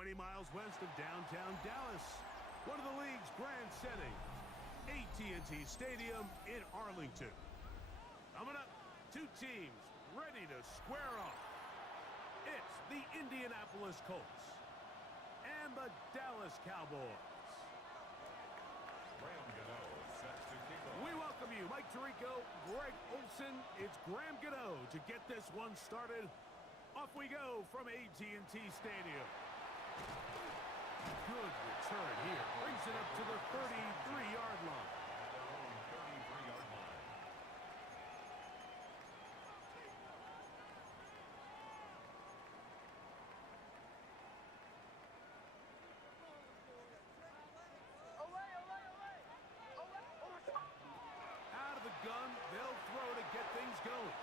20 miles west of downtown Dallas, one of the league's grand settings, AT&T Stadium in Arlington. Coming up, two teams ready to square off. It's the Indianapolis Colts and the Dallas Cowboys. We welcome you, Mike Tirico, Greg Olson. It's Graham Gano to get this one started. Off we go from AT&T Stadium. Good return here. Brings it up to the 33-yard line. Out of the gun, they'll throw to get things going.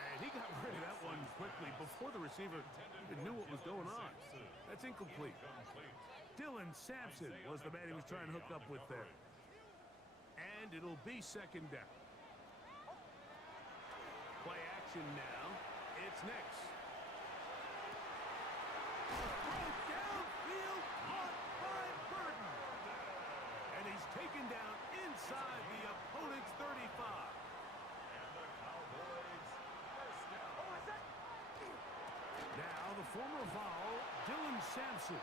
And he got rid of that one quickly before the receiver even knew what was going on. That's incomplete. Dylan Sampson was the man he was trying to hook up with there. And it'll be second down. Play action now. It's next. Throw downfield caught by Burton. And he's taken down inside the opponent's 35. Now the former Vol, Dylan Sampson.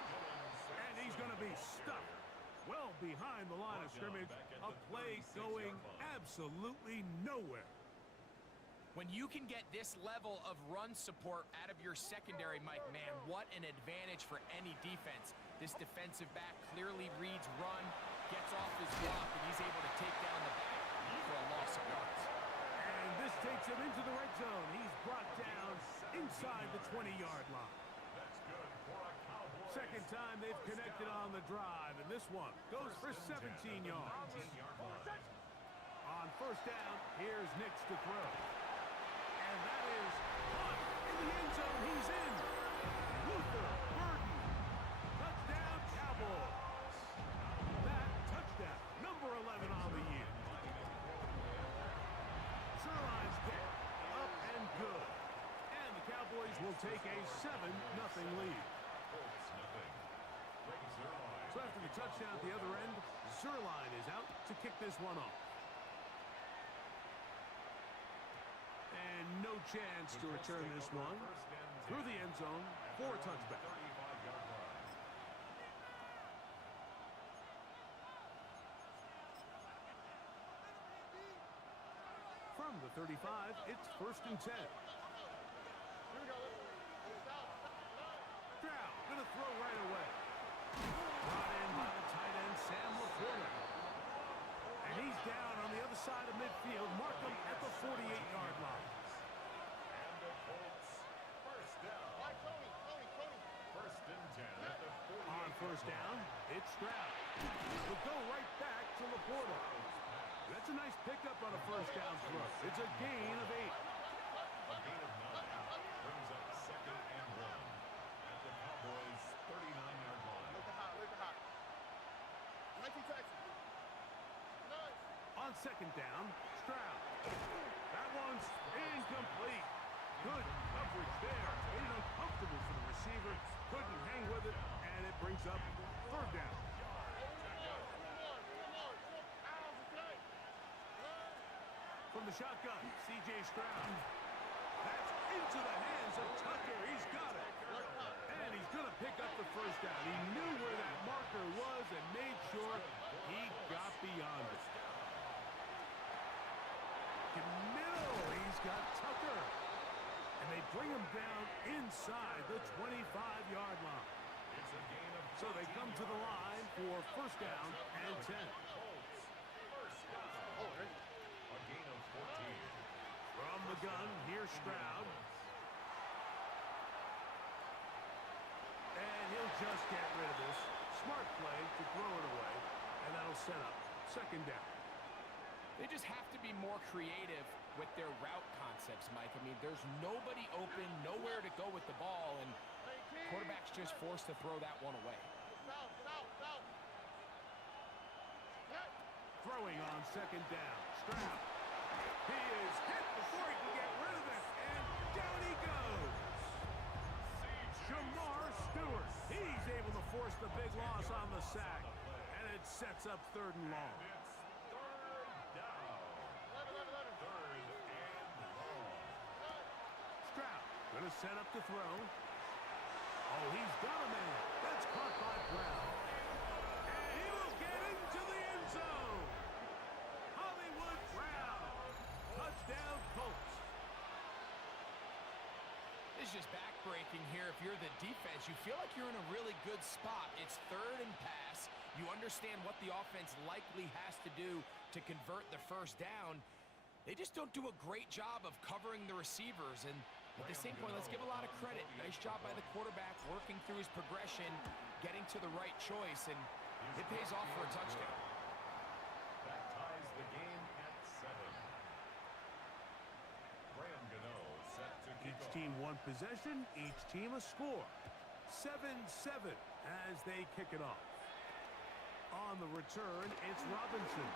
And he's going to be stuck well behind the line of scrimmage. A play going absolutely nowhere. When you can get this level of run support out of your secondary, Mike, man, what an advantage for any defense. This defensive back clearly reads run, gets off his block, and he's able to take down the back for a loss of yards. And this takes him into the red zone. He's brought down inside the 20-yard line. Second time they've connected on the drive, and this one goes for 17 yards. On first down, here's Nix to throw. And that is caught in the end zone. He's in. Luther Burden. Touchdown, Cowboys. That touchdown, number 11 on the year. Sherline's kick, up and good. And the Cowboys will take a 7-0 lead. So after the touchdown at the other end, Sherline is out to kick this one off. And no chance to return this one through the end zone for a touchback. From the 35, it's 1st and 10. Stroud going to throw right away. Brought in by the tight end, Sam LaPorta. And he's down on the other side of midfield. Mark him at the 48-yard line. And the Colts, first down. First and 10 at the 48. On first down, it's Stroud. We'll go right back to LaPorta. That's a nice pickup on a first down throw. It's a gain of 8. A gain of 9 brings up 2nd and 1 at the Cowboys' 39-yard line. Look at hot. Mikey Jackson. On second down, Stroud. That one's incomplete. Good coverage there. Made it uncomfortable for the receiver. Couldn't hang with it, and it brings up 3rd down. From the shotgun, C.J. Stroud. That's into the hands of Tucker. He's got it. And he's going to pick up the first down. He knew where that marker was and made sure he got beyond it. Middle, he's got Tucker. And they bring him down inside the 25-yard line. So they come to the line for first down and 10. A gain of 14. From the gun, here's Stroud. And he'll just get rid of this. Smart play to throw it away. And that'll set up second down. They just have to be more creative with their route concepts, Mike. I mean, there's nobody open, nowhere to go with the ball, and quarterback's just forced to throw that one away. Throwing on second down. Stroud. He is hit before he can get rid of it, and down he goes. Jamar Stewart. He's able to the big loss on the sack, and it sets up 3rd and long. It's 3rd down. 3rd and long. Stroud gonna set up to throw. Oh, he's got a man. That's caught by Brown. And he will get into the end zone. Hollywood Brown. Touchdown Colts. This is just backbreaking here. If you're the defense, you feel like you're in a really good spot. It's 3rd and pass. You understand what the offense likely has to do to convert the 1st down. They just don't do a great job of covering the receivers. And at the same point, let's give a lot of credit. Nice job by the quarterback, working through his progression, getting to the right choice, and it pays off for a touchdown. That ties the game at 7. Graham Gano set to kick Each off. team one possession, each team a score. 7-7 as they kick it off. On the return, it's Robinson.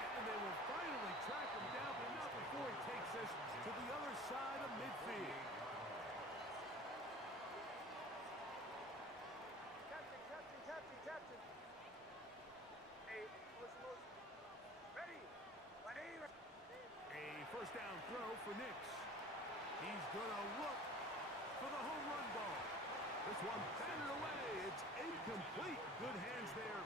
And they will finally track him down, but not before he takes us to the other side of midfield. Captain. Hey, listen. Ready. A 1st down throw for Nix. He's gonna look for the home run ball. This one batted away. It's incomplete. Good hands there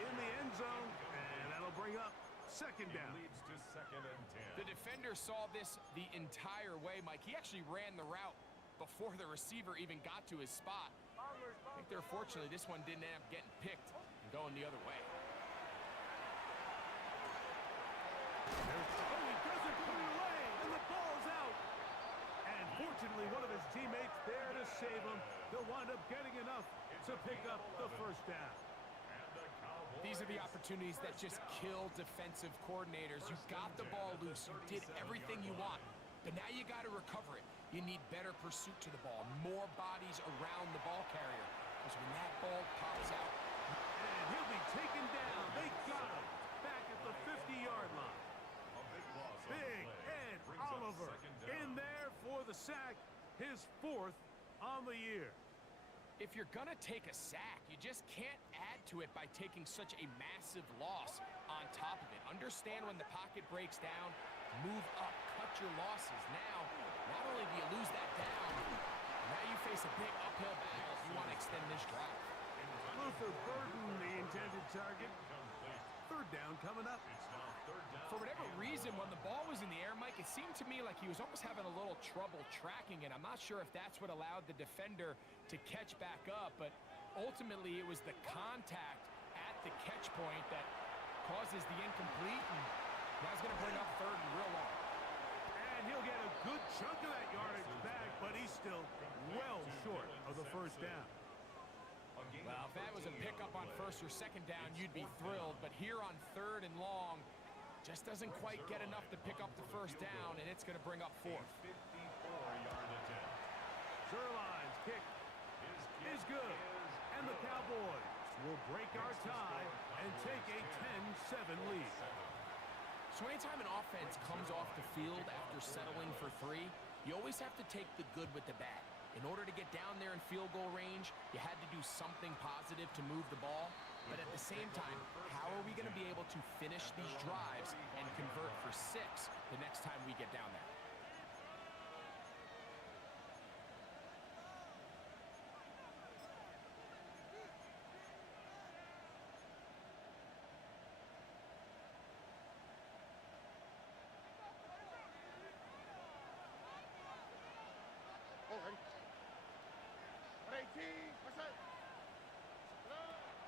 in the end zone, and that'll bring up 2nd down. Leads to 2nd and 10. The defender saw this the entire way, Mike. He actually ran the route before the receiver even got to his spot. I think they're fortunately this one didn't end up getting picked and going the other way. Oh, he doesn't put it away, and the ball's out. And fortunately, one of his teammates there to save him. He'll wind up getting enough to pick up the 1st down. These are the opportunities that just kill defensive coordinators. You got the ball loose. You did everything you want. But now you got to recover it. You need better pursuit to the ball, more bodies around the ball carrier. Because when that ball pops out, And he'll be taken down. They got him back at the 50-yard line. Big Ed Oliver in there for the sack, his 4th on the year. if you're going to take a sack, you just can't add to it by taking such a massive loss on top of it. Understand when the pocket breaks down, move up, cut your losses. Now, not only do you lose that down, now you face a big uphill battle if you want to extend this drive. Luther Burden, the intended target. 3rd down coming up. For whatever reason, when the ball was in the air, Mike, it seemed to me like he was almost having a little trouble tracking it. I'm not sure if that's what allowed the defender to catch back up, but ultimately it was the contact at the catch point that causes the incomplete, and now he's going to bring up 3rd and real long. And he'll get a good chunk of that yardage back, but he's still well short of the 1st down. Well, if that was a pickup on 1st or 2nd down, you'd be thrilled. But here on 3rd and long, just doesn't quite get enough to pick up the 1st down, and it's going to bring up 4th. 54-yard attempt. Zerline's kick is good. And the Cowboys will break our tie and take a 10-7 lead. So anytime an offense comes off the field after settling for 3, you always have to take the good with the bad. In order to get down there in field goal range, you had to do something positive to move the ball. But at the same time, how are we going to be able to finish these drives and convert for 6 the next time we get down there?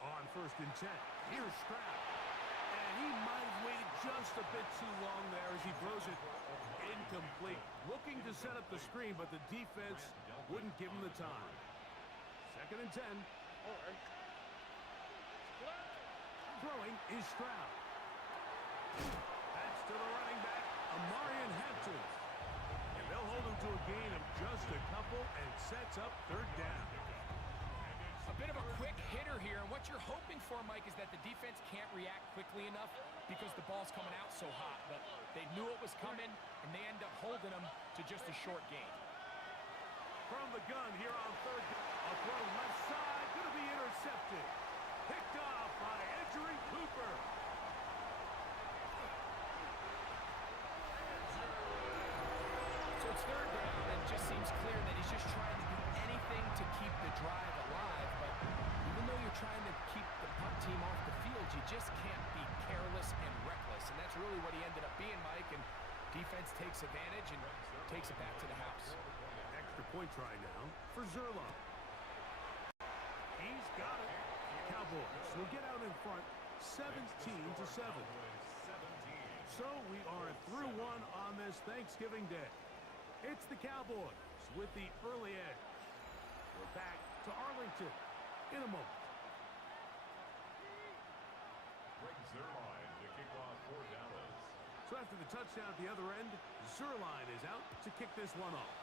On 1st and 10, here's Stroud. And he might have waited just a bit too long there as he throws it incomplete. Looking to set up the screen, but the defense wouldn't give him the time. 2nd and 10. Throwing is Stroud. That's to the running back, Amarian Hampton. And they'll hold him to a gain of just a couple and sets up 3rd down. A bit of a quick hitter here, and what you're hoping for, Mike, is that the defense can't react quickly enough because the ball's coming out so hot. But they knew it was coming, and they end up holding them to just a short gain. from the gun here on third. A throw left side, going to be intercepted. Picked off by Edgerrin Cooper. So it's third down, and it just seems clear that he's just trying to do anything to keep the drive alive. But even though you're trying to keep the punt team off the field, you just can't be careless and reckless. And that's really what he ended up being, Mike. And defense takes advantage and takes it back to the house. Extra point try now for Zerline. He's got it. Cowboys will get out in front 17-7. So we are through one on this Thanksgiving Day. It's the Cowboys with the early edge. We're back to Arlington in a moment. Zerline to kick off for Dallas. So after the touchdown at the other end, Zerline is out to kick this one off.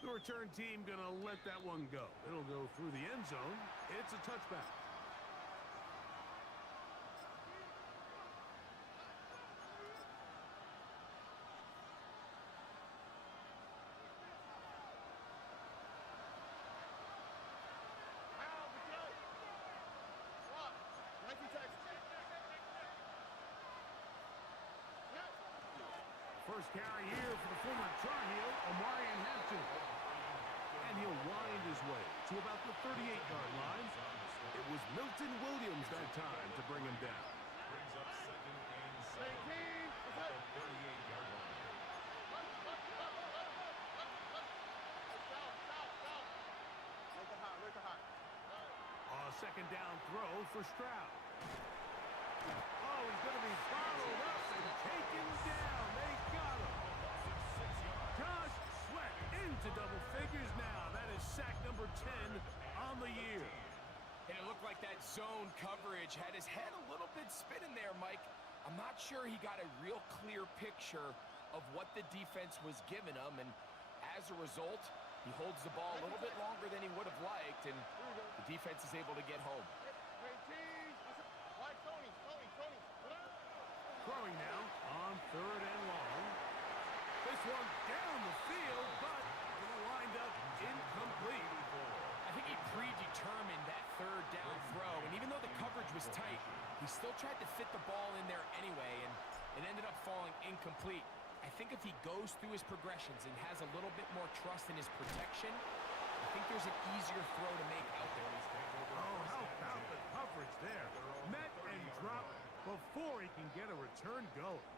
The return team going to let that one go. It'll go through the end zone. It's a touchback. First carry here for the former Tar Heel, Omarion Hampton. And he'll wind his way to about the 38-yard line. It was Milton Williams that time to bring him down. Brings up second and 7 at the 38-yard line. A second down throw for Stroud. Oh, he's going to be followed up and taken down. They got him. Josh Sweat into double figures now. That is sack number 10 on the year. And it looked like that zone coverage had his head a little bit spinning there, Mike. I'm not sure he got a real clear picture of what the defense was giving him, and as a result, he holds the ball a little bit longer than he would have liked, and the defense is able to get home. Throwing now on third and long. This one down the field, but it'll wind up incomplete. I think he predetermined that third down throw, and even though the coverage was tight, he still tried to fit the ball in there anyway, and it ended up falling incomplete. I think if he goes through his progressions and has a little bit more trust in his protection, I think there's an easier throw to make out there. Oh, how about the coverage there? Met and dropped before he can get a return going.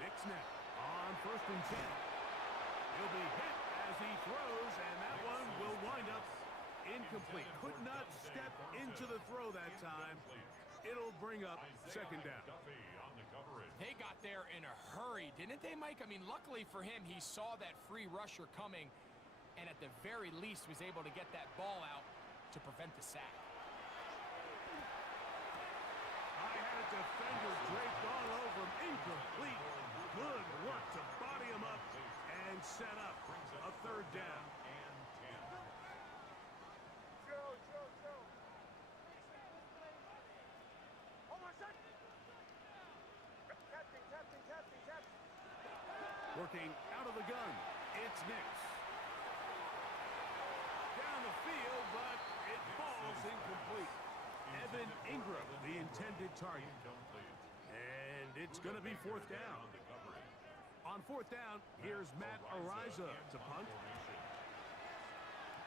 Knicks now on first and 10. He'll be hit as he throws, and that one will wind up incomplete. Could not step into the throw that time. It'll bring up second down. They got there in a hurry, didn't they, Mike? I mean, luckily for him, he saw that free rusher coming, and at the very least was able to get that ball out to prevent the sack. I had a defender draped all over him. Incomplete. Good work to body him up and set up a third down. Working out of the gun, it's Knicks. Down the field, but it falls incomplete. Evan Ingram, the intended target. And it's going to be fourth down. On fourth down, here's Matt Ariza to punt.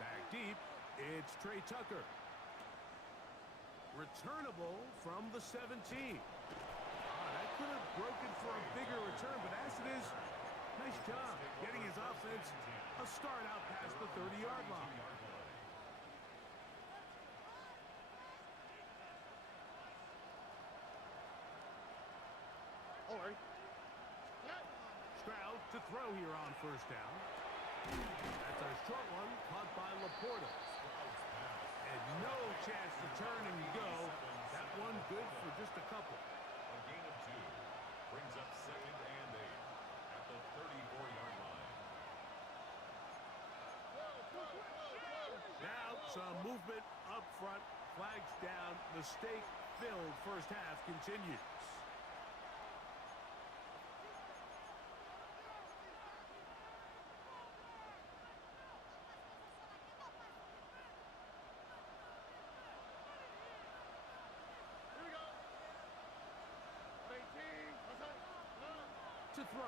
Back deep, it's Trey Tucker. Returnable from the 17. That could have broken for a bigger return, but as it is, nice job getting his offense a start out past the 30-yard line. Stroud to throw here on first down. That's a short one caught by Laporta. And no chance to turn and go. That one good for just a couple. A gain of 2 brings up second and 8 at the 34-yard line. Now some movement up front. Flags down. Mistake-filled first half continues.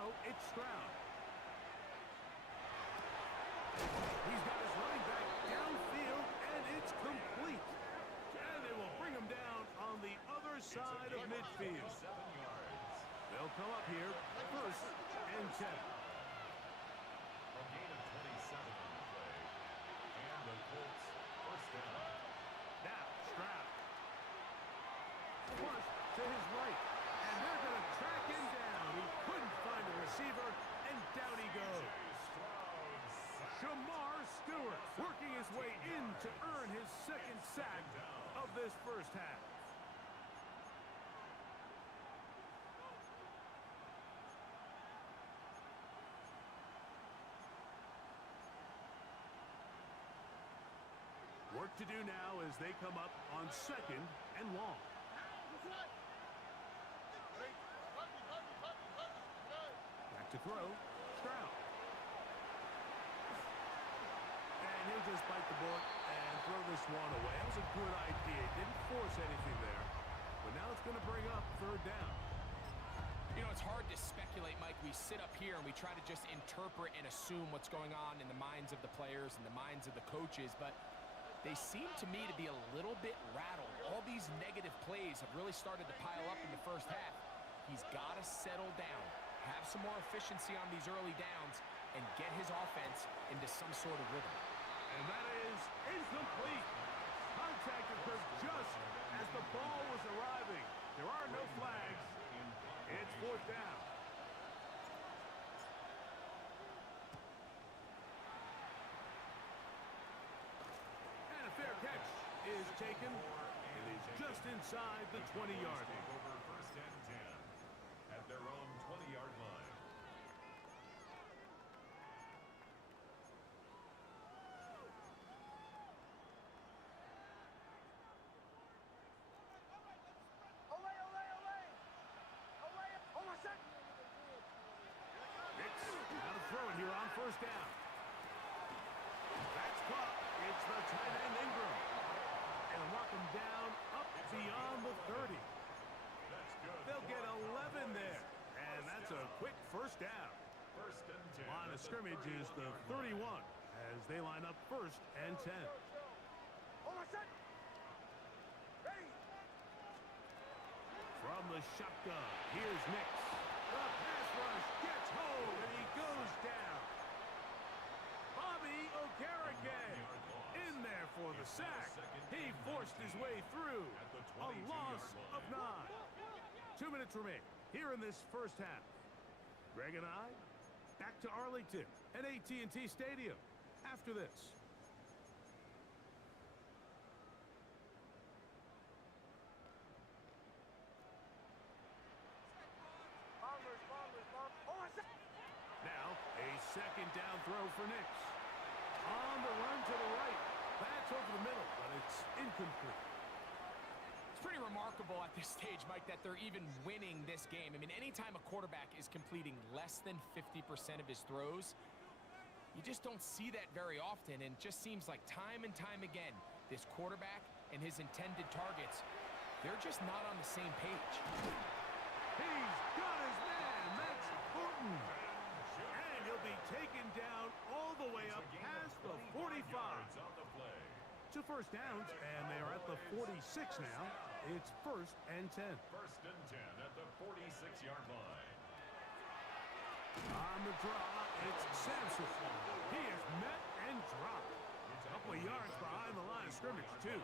throw, it's Stroud. He's got his running back downfield, and it's complete. And they will bring him down on the other side of midfield. 7 yards. They'll come up here, first and 10. A gain of 27 on the play. And the Colts first down. Now, Stroud. First to his right. And they're going to track him down. He couldn't find a receiver, and down he goes. Shamar Stewart working his way in to earn his second sack of this first half. Work to do now as they come up on second and long. Back to throw, Stroud. And he'll just bite the bullet and throw this one away. That was a good idea. Didn't force anything there. But now it's going to bring up third down. You know, it's hard to speculate, Mike. We sit up here and we try to just interpret and assume what's going on in the minds of the players and the minds of the coaches, but they seem to me to be a little bit rattled. All these negative plays have really started to pile up in the first half. He's got to settle down, have some more efficiency on these early downs, and get his offense into some sort of rhythm. And that is incomplete. Contact occurred just as the ball was arriving. There are no flags. It's fourth down. And a fair catch is taken. It is just inside the 20-yard line. Over first and 10 at their own 20-yard line. Nix now to throw it here on first down. That's caught. It's the tight end Ingram. And lock him down up beyond the 30. That's good. They'll get 11 there. And that's a quick first down. First and 10. Line of scrimmage is the 31 as they line up first and 10. From the shotgun, here's Nix. The pass rush gets home, and he goes down. Bobby Okereke in there for the sack. He forced his way through. A loss of 9. 2 minutes remain here in this first half. Greg and I back to Arlington at AT&T Stadium after this. Now, a second down throw for Nix. On the run to the right. That's over the middle, but it's incomplete. It's pretty remarkable at this stage, Mike, that they're even winning this game. I mean, anytime a quarterback is completing less than 50% of his throws, you just don't see that very often, and it just seems like time and time again, this quarterback and his intended targets, they're just not on the same page. He's got his man. That's Horton. And he'll be taken down all the way up past the 45. On the play. 2 first downs, and they are at the 46 now. It's first and 10. First and 10 at the 46-yard line. On the draw, it's Sampson. He is met and dropped. A couple of yards behind the line of scrimmage, too.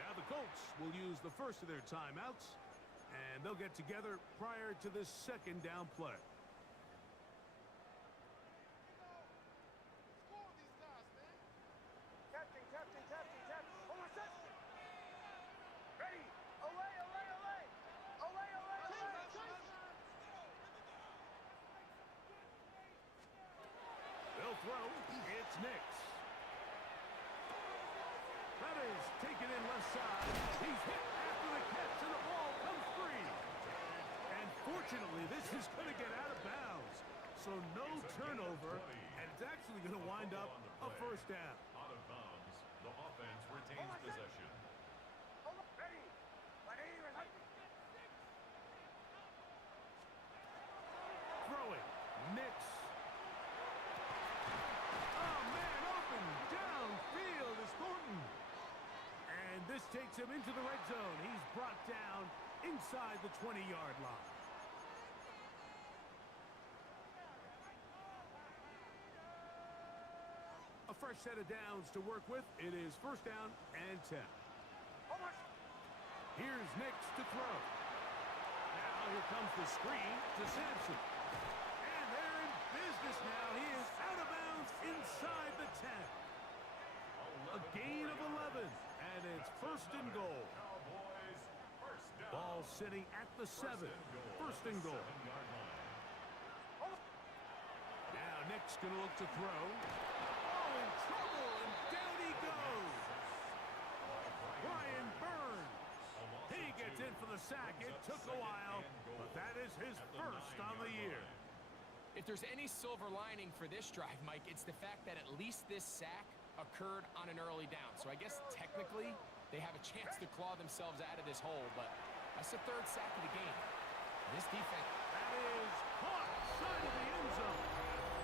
Now the Colts will use the first of their timeouts, and they'll get together prior to this second down play. They'll throw. It's Nix. That is taken in left side. He's hit after the catch, and the ball comes free. And fortunately, this is going to get out of bounds. So no turnover, and it's actually going to wind up a first down. Out of bounds. The offense retains possession. Throwing gets him into the red zone. He's brought down inside the 20-yard line. A fresh set of downs to work with. It is first down and 10. Here's Nix to throw. Now here comes the screen to Sampson. And they're in business now. He is out of bounds inside the 10. A gain of 11. And it's first and goal. Ball sitting at the 7. First and goal. Now Nick's going to look to throw. Oh, in trouble, and down he goes. Brian Burns. He gets in for the sack. It took a while, but that is his first on the year. If there's any silver lining for this drive, Mike, it's the fact that at least this sack occurred on an early down. So I guess technically they have a chance to claw themselves out of this hole, but that's the third sack of the game. This defense... That is caught side of the end zone.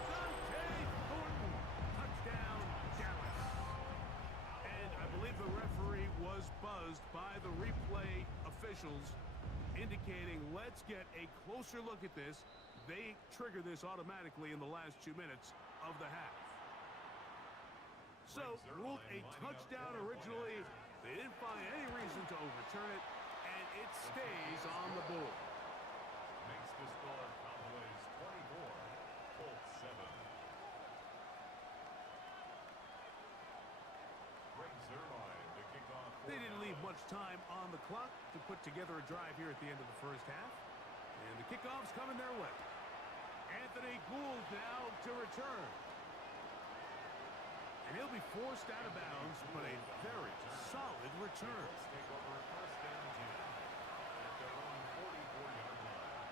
Dante Thornton. Touchdown, Dallas. And I believe the referee was buzzed by the replay officials indicating, let's get a closer look at this. They trigger this automatically in the last 2 minutes of the half. So, ruled a touchdown originally. They didn't find any reason to overturn it, and it stays on the board. Makes the score Cowboys 24, Colts 7. Greg Zuerlein to kick off. They didn't leave much time on the clock to put together a drive here at the end of the first half. And the kickoff's coming their way. Anthony Gould now to return. And he'll be forced out of bounds, but a very solid return. Take over first down 10 at their own 44-yard line.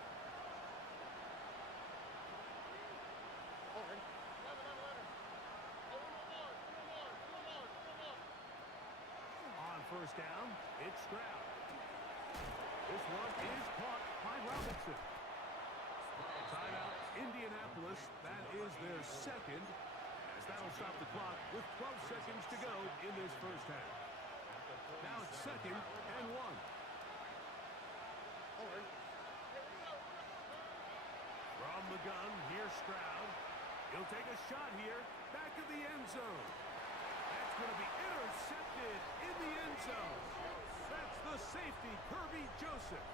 On first down, it's Stroud. This one is caught by Robinson. Timeout, Indianapolis. That is their second. As that'll stop the clock with 12 seconds to go in this first half. Now it's second and 1. From the gun, here's Stroud. He'll take a shot here. Back of the end zone. That's going to be intercepted in the end zone. That's the safety, Kirby Joseph.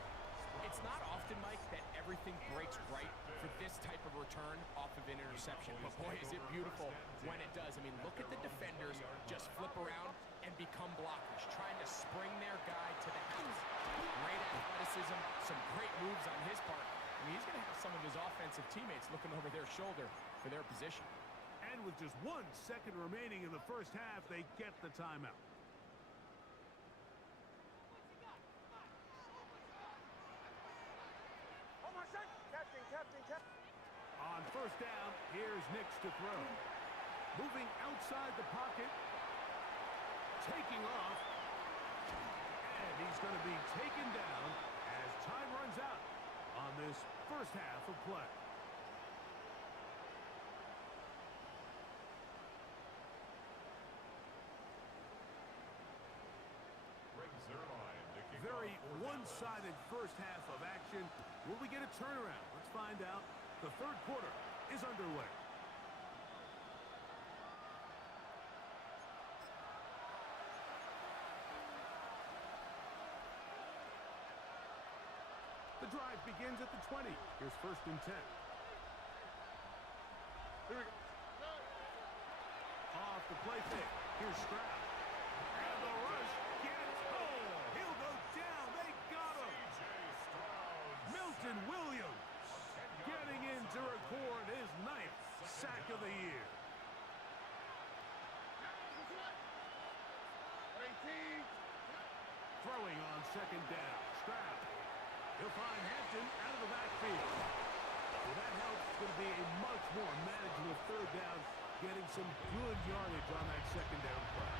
It's not often, Mike, that everything breaks right for this type of return off of an interception. But boy, is it beautiful when it does. I mean, look at the defenders just flip around and become blockers, trying to spring their guy to the house. Great athleticism, some great moves on his part. I mean, he's going to have some of his offensive teammates looking over their shoulder for their position. And with just 1 second remaining in the first half, they get the timeout. On first down, here's Nix to throw. Moving outside the pocket. Taking off. And he's going to be taken down as time runs out on this first half of play. Greg Zuerlein to kick Very off one-sided first half of action. Will we get a turnaround? Let's find out. The third quarter is underway. The drive begins at the 20. Here's first and 10. Here we go. Off the play fake. Here's Stroud. And the rush gets home. He'll go down. They got him. Milton Williams getting in to record his 9th sack of the year. Throwing on second down. Stroud. He'll find Hampton out of the backfield. Well, that helps. It's going to be a much more manageable third down, getting some good yardage on that second down play.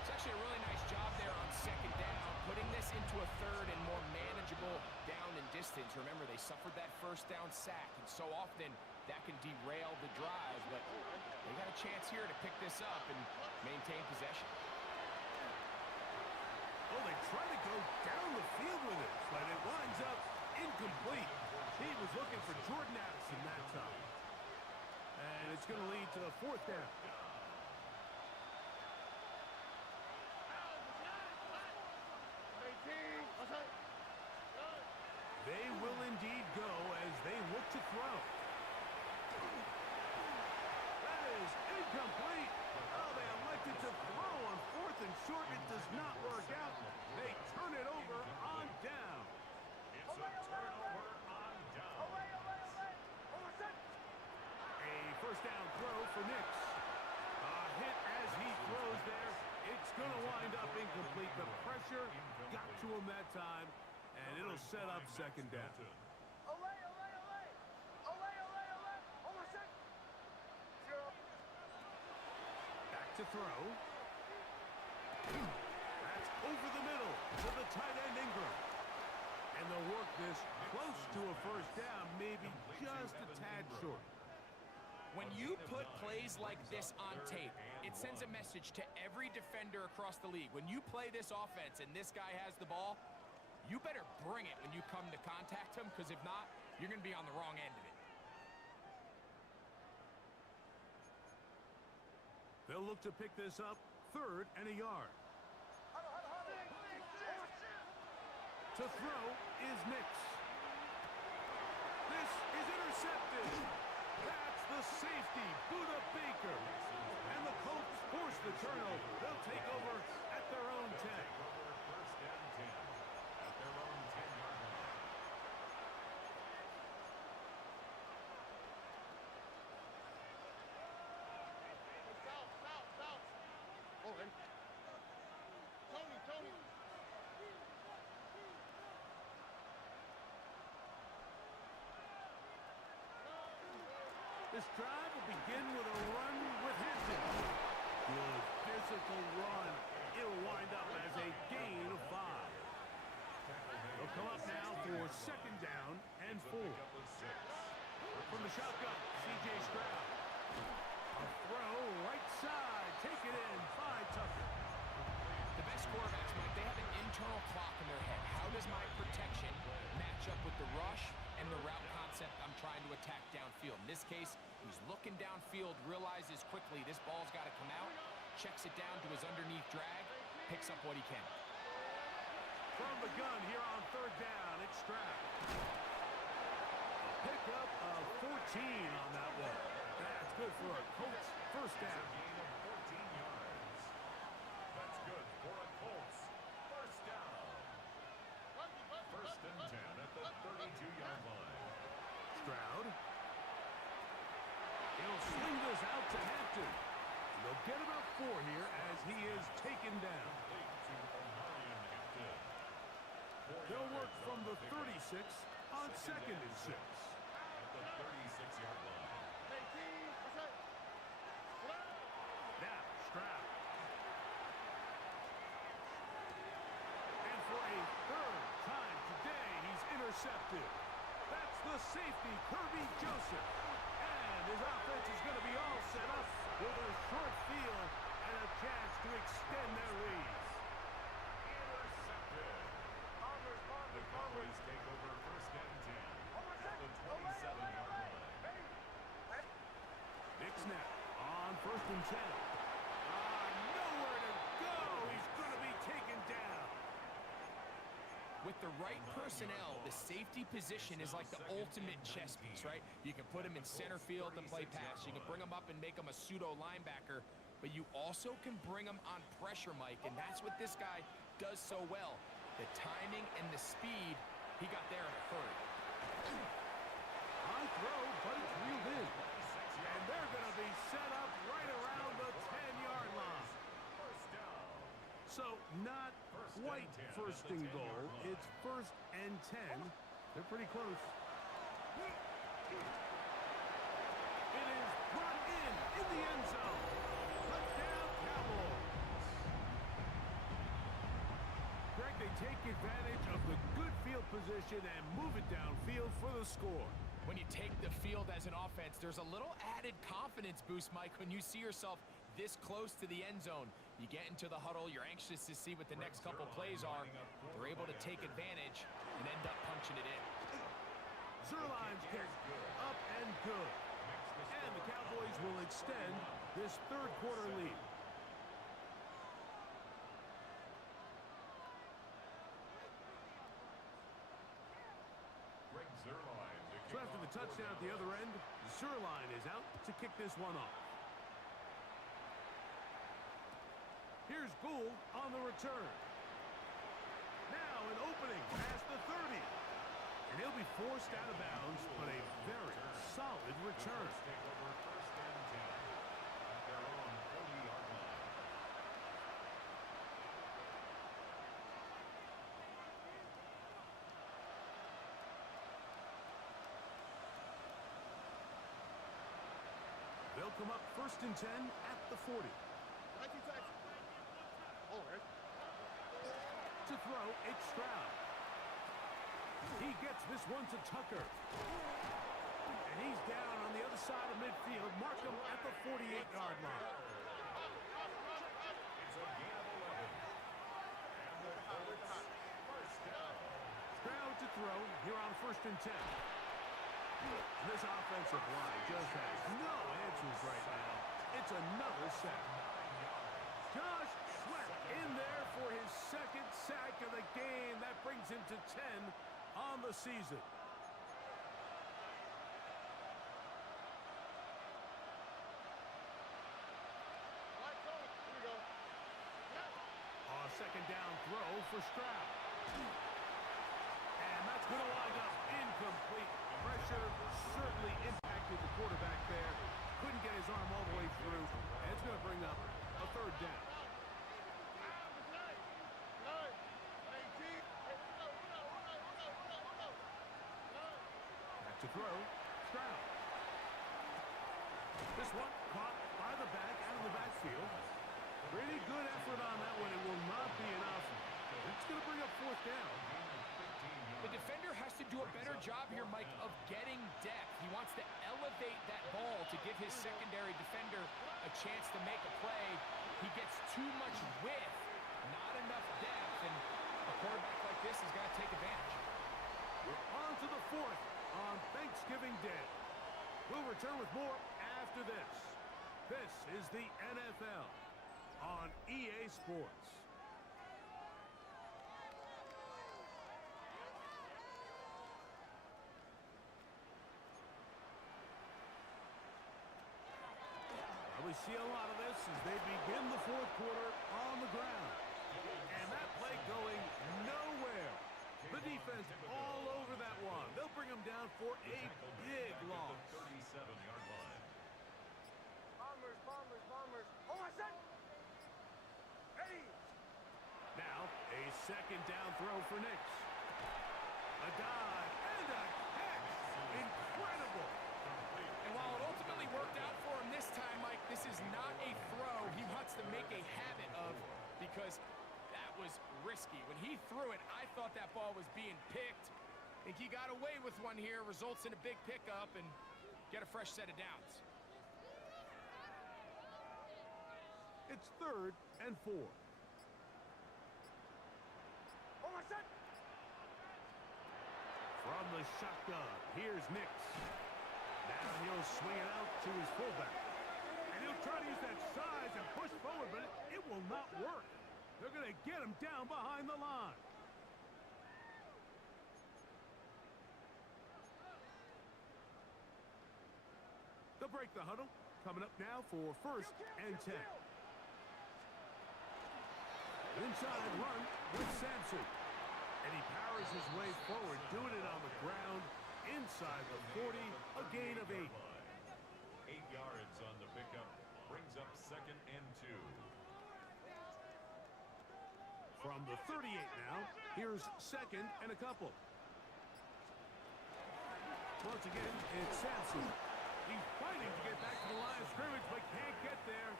It's actually a really nice job there on second down, putting this into a third and more manageable down and distance. Remember, they suffered that first down sack, and so often that can derail the drive, but they got a chance here to pick this up and maintain possession. Oh, they try to go down the field with it, but it winds up incomplete. He was looking for Jordan Addison that time. And it's going to lead to a fourth down. They will indeed go as they look to throw. That is incomplete. Oh, they elected to throw on fourth and short. It does not work out. They turn it over on down. It's a turnover on down. A first down throw for Nix. A hit as he throws there. It's going to wind up incomplete. The pressure got to him that time, and it'll set up second down. Back to throw. That's over the middle to the tight end Ingram. And they'll work this close to a first down, maybe just a tad short. When you put plays like this on tape, it sends a message to every defender across the league. When you play this offense and this guy has the ball, you better bring it when you come to contact him, because if not, you're going to be on the wrong end of it. They'll look to pick this up, 3rd and a yard. To throw is Nix. This is intercepted. That's the safety, Buda Baker. And the Colts force the turnover. They'll take over at their own 10. First and 10 at their own 10-yard line. Tony. This drive will begin with a run with Hampton. Good physical run. It'll wind up as a gain of 5. They'll come up now for second down and 4. From the shotgun, C.J. Stroud. A throw right side. Take it in by Tucker. The best quarterbacks, Mike, they have an internal clock in their head. How does my protection match up with the rush and the route concept I'm trying to attack downfield? In this case, he's looking downfield, realizes quickly this ball's got to come out, checks it down to his underneath drag, picks up what he can. From the gun here on 3rd down, it's Stroud. Pick up of 14 on that one. That's good for a Colts first down. Gain of 14 yards. That's good for a Colts first down. First and 10 at the 32-yard line. Stroud. He'll sling this out to Hampton. And they'll get about 4 here as he is taken down. They'll work from the 36 on 2nd and 6. At the 36-yard line. Now, Stroud. And for a 3rd time today, he's intercepted. That's the safety, Kirby Joseph. And his offense is going to be all set up with a short field and a chance to extend their lead. Intercepted. The Cowboys take over first and 10 at the 27-yard line. Nix now on 1st and 10. Nowhere to go. He's going to be taken down. With the right personnel, the safety position is like the ultimate chess piece, right? You can put him in center field to play pass. You can bring him up and make him a pseudo linebacker, but you also can bring him on pressure, Mike, and that's what this guy does so well. The timing and the speed, he got there in a hurry. High throw, but it's reeled in. And they're going to be set up right around the 10-yard line. So not quite first and goal. It's 1st and 10. They're pretty close. It is brought in the end zone. Touchdown, Cowboys. Greg, they take advantage of the good field position and move it downfield for the score. When you take the field as an offense, there's a little added confidence boost, Mike, when you see yourself this close to the end zone. You get into the huddle, you're anxious to see what the next couple plays are. They're able to take advantage and end up punching it in. Zerline's kick up and good. And the Cowboys will extend this third quarter lead. So after the touchdown at the other end, Zerline is out to kick this one off. Here's Gould on the return. Now an opening past the 30. And he'll be forced out of bounds, but a very solid return. They'll come up 1st and 10 at the 40. To throw, it's Stroud. He gets this one to Tucker. And he's down on the other side of midfield. Mark him at the 48-yard line. It's a gain of 11. And the Colts first down. Stroud to throw here on 1st and 10. This offensive line just has no answers right now. It's another sack. Josh Sweat in there for his 2nd sack of the game. That brings him to 10 on the season. A 2nd down throw for Stroud. And that's going to wind up incomplete. Pressure certainly impacted the quarterback there. Couldn't get his arm all the way through. And it's going to bring up a 3rd down. Back to throw. Stroud. This one caught by the back out of the backfield. Pretty good effort on that one. It will not be enough. It's going to bring up 4th down. The defender has to do a better job here, Mike, of getting depth. He wants to elevate that ball to give his secondary defender a chance to make a play. He gets too much width, not enough depth, and a quarterback like this has got to take advantage. We're on to the 4th on Thanksgiving Day. We'll return with more after this. This is the NFL on EA Sports. We see a lot of this as they begin the 4th quarter on the ground. And that play going nowhere. The defense all over that one. They'll bring them down for a big loss. 37-yard line. Bombers. Oh, I said. Hey. Now, a 2nd down throw for Nix. A dive and a catch. Incredible. And while it ultimately worked out for him this time, Mike, this is not a throw he wants to make a habit of because that was risky. When he threw it, I thought that ball was being picked. I think he got away with one here, results in a big pickup, and get a fresh set of downs. It's 3rd and 4. Oh, I said. From the shotgun, here's Nix. Now he'll swing it out to his fullback. And he'll try to use that size and push forward, but it will not work. They're going to get him down behind the line. They'll break the huddle. Coming up now for 1st and 10. Inside run with Sampson. And he powers his way forward, doing it on the ground. Inside the 40, a gain of 8. 8 yards on the pickup. Brings up 2nd and 2. From the 38 now, here's 2nd and a couple. Once again, it's Sampson. He's fighting to get back to the line of scrimmage, but can't get there.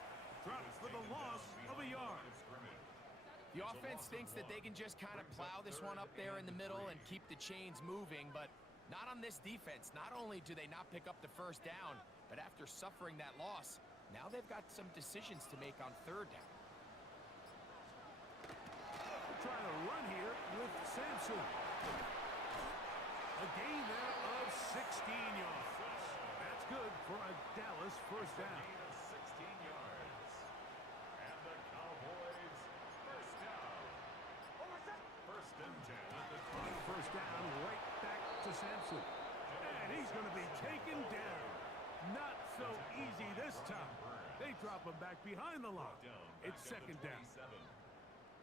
Drops for the loss of a yard. The offense thinks that they can just kind of plow this one up there in the middle and keep the chains moving, but not on this defense. Not only do they not pick up the 1st down, but after suffering that loss, now they've got some decisions to make on 3rd down. trying to run here with Sampson. A gain there of 16 yards. That's good for a Dallas first down. Gain of 16 yards. And the Cowboys first down. First and 10 at the 20. First down, right back to Sampson. And he's going to be taken down. Not so easy this time. They drop him back behind the line. It's second down.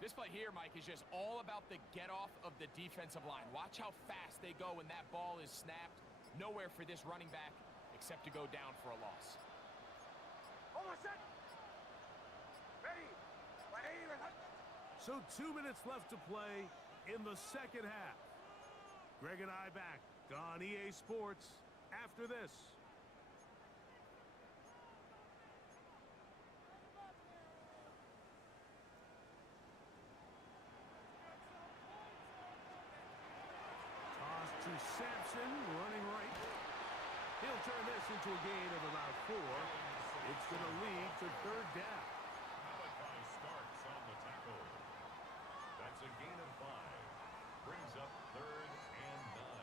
This play here, Mike, is just all about the get-off of the defensive line. Watch how fast they go when that ball is snapped. Nowhere for this running back except to go down for a loss. So 2 minutes left to play in the second half. Greg and I back on EA Sports after this. Toss to Sampson, running right. He'll turn this into a gain of about 4. It's going to lead to third down. Malachi starts on the tackle. That's a gain of 5. Brings up third and 9.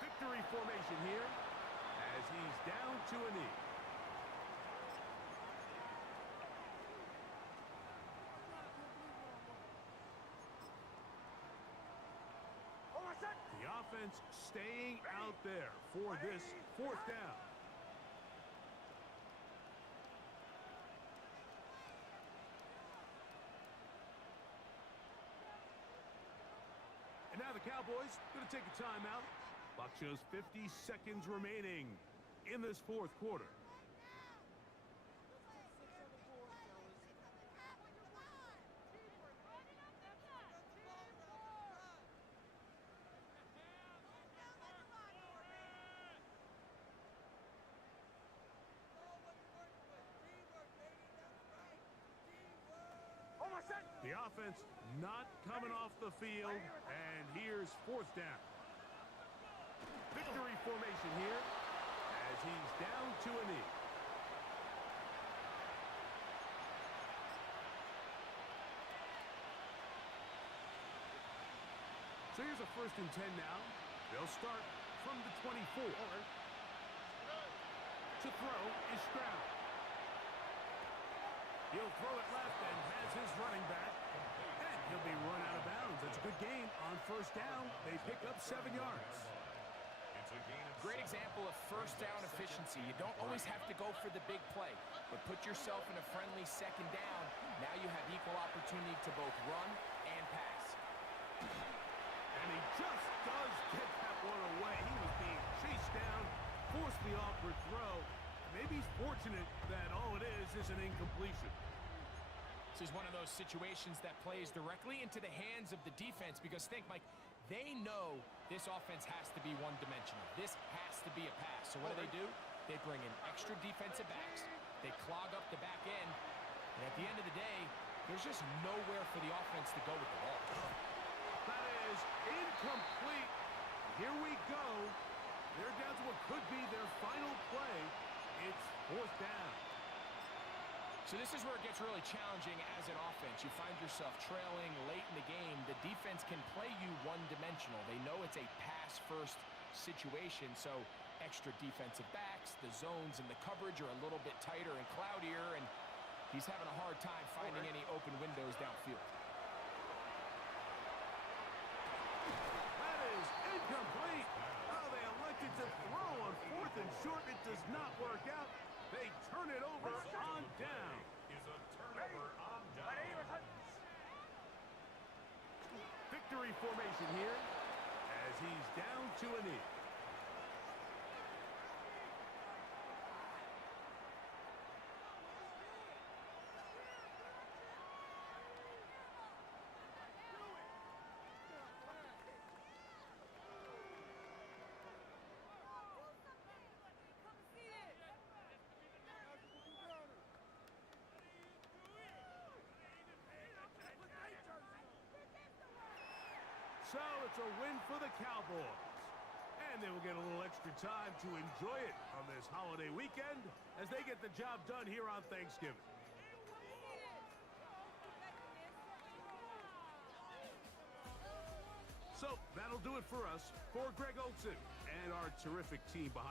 Victory formation here as he's down to a knee. The offense staying out there for this fourth down. And now the Cowboys going to take a timeout. Clock shows 50 seconds remaining in this fourth quarter. The offense not coming off the field, and here's fourth down. Victory formation here as he's down to a knee. So here's a first and 10 now. They'll start from the 24. To throw is Stroud. He'll throw it left and has his running back. And he'll be run out of bounds. That's a good gain on first down. They pick up 7 yards. Great example of first down efficiency. You don't always have to go for the big play, but put yourself in a friendly second down. Now you have equal opportunity to both run and pass. And he just does get that one away. He was being chased down, forced the awkward throw. Maybe he's fortunate that all it is an incompletion. This is one of those situations that plays directly into the hands of the defense because think, Mike, they know this offense has to be one-dimensional. This has to be a pass. So what do? They bring in extra defensive backs. They clog up the back end. And at the end of the day, there's just nowhere for the offense to go with the ball. That is incomplete. Here we go. They're down to what could be their final play. It's fourth down. So this is where it gets really challenging as an offense. You find yourself trailing late in the game. The defense can play you one-dimensional. They know it's a pass-first situation, so extra defensive backs, the zones and the coverage are a little bit tighter and cloudier, and he's having a hard time finding any open windows downfield. That is incomplete. Oh, they elected to throw on fourth and short. It does not work out. They turn it over on down. Is a turnover on down. Victory formation here as he's down to a knee. So it's a win for the Cowboys. And they will get a little extra time to enjoy it on this holiday weekend as they get the job done here on Thanksgiving. So that'll do it for us. For Greg Olson and our terrific team behind